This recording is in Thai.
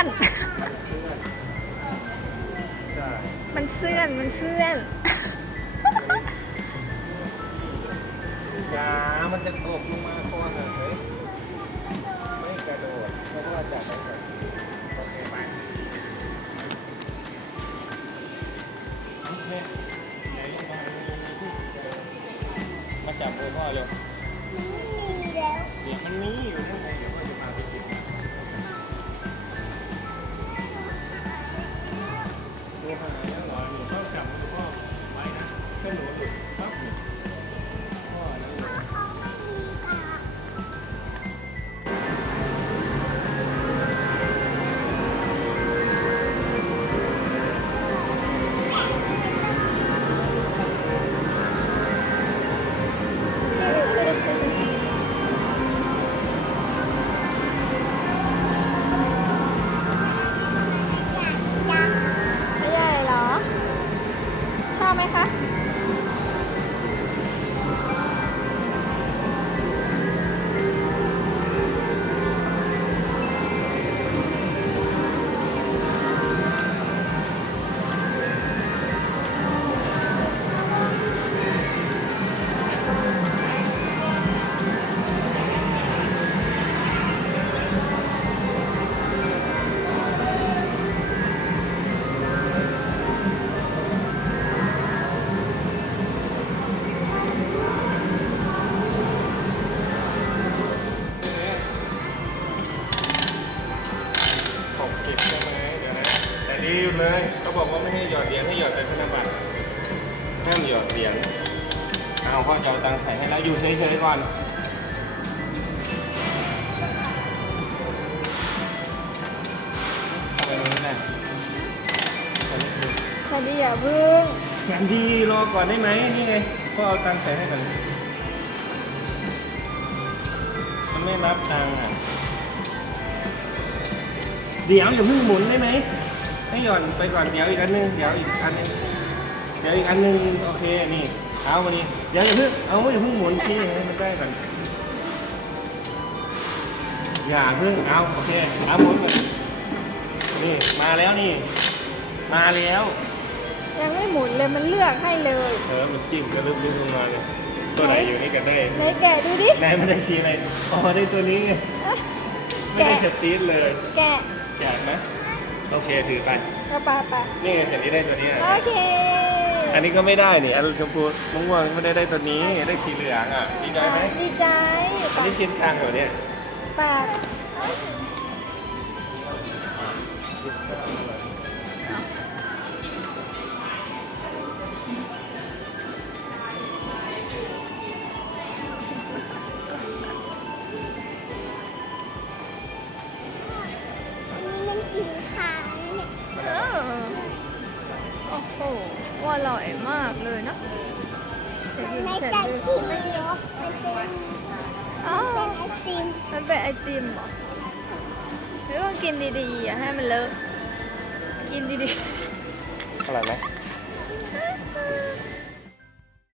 มันเสื่อนใช่มันเสื่อน มันเสื่อนยามันจะตกลงมาคอหักเลยไม่กระโดดเพราะว่าจับไปก่อนโอเคไปเนี่ยไหนมามาจับมือพ่อเร็วมีแล้ว เดี๋ยวมันมีอยู่ข้างในเดี๋ยว เลยเขาบอกว่าไม่ให้หยอดเหรียญให้หยอดแต่ธนบัตรห้ามหยอดเหรียญเอาพ่อจะเอาตังค์ใส่ให้แล้วอยู่เฉยๆก่อนอะไรตรงนี้แหละสวัสดีอย่าพึ่งแสนดีรอก่อนได้ไหมนี่ไงพ่อเอาตังค์ใส่ให้ก่อนมันไม่รับตังค์อะเดี๋ยวอย่าเพิ่งหมุนได้ไหม ให้หย่อนไปก่อนเดี๋ยวอีกอันหนึงเดี๋ยวอีกอันหนึงเดี๋ยวอีกอันหนึงโอเคนี่เอาวันนี้เดี๋ยวอย่าเพิ่งเอาอย่าเพิ่งหมุนชี้ให้มันได้ก่อนอย่าเพิ่งเอาโอเคเอาหมุนก่อนนี่มาแล้วนี่ มาแล้วยังไม่หมุนเลยมันเลือกให้เลยเออมันจิ้มกระลึบลึกลงมาเลยตัวไหนอยู่นี่กันได้ไหนแกะดูดินายไม่ได้ชี้อะไรอ๋อได้ตัวนี้ไงอะไม่ได้สตีทเลย แกะอยากไหม โอเคถือไปกระปาปะนี่ไงเสร็จนี้ได้ตัวนี้โอเคอันนี้ก็ไม่ได้นี่อันชมพูม่วงๆไม่ได้ได้ตัวนี้ได้สีเหลืองอะดีใจไหมดีใจอันนี้ชิ้นจังเหรอเนี่ยปาก โอ้โหอร่อยมากเลยเนอะเดี๋ยวมันยืนไม่เสร็จใช่ดูที่นกมันเป็นอ๋อเป็นไอติมมันเป็นไอติมเหรอไม่ต้องกินดีๆอย่าให้มันเลอะกินดีอร่อยไหมๆ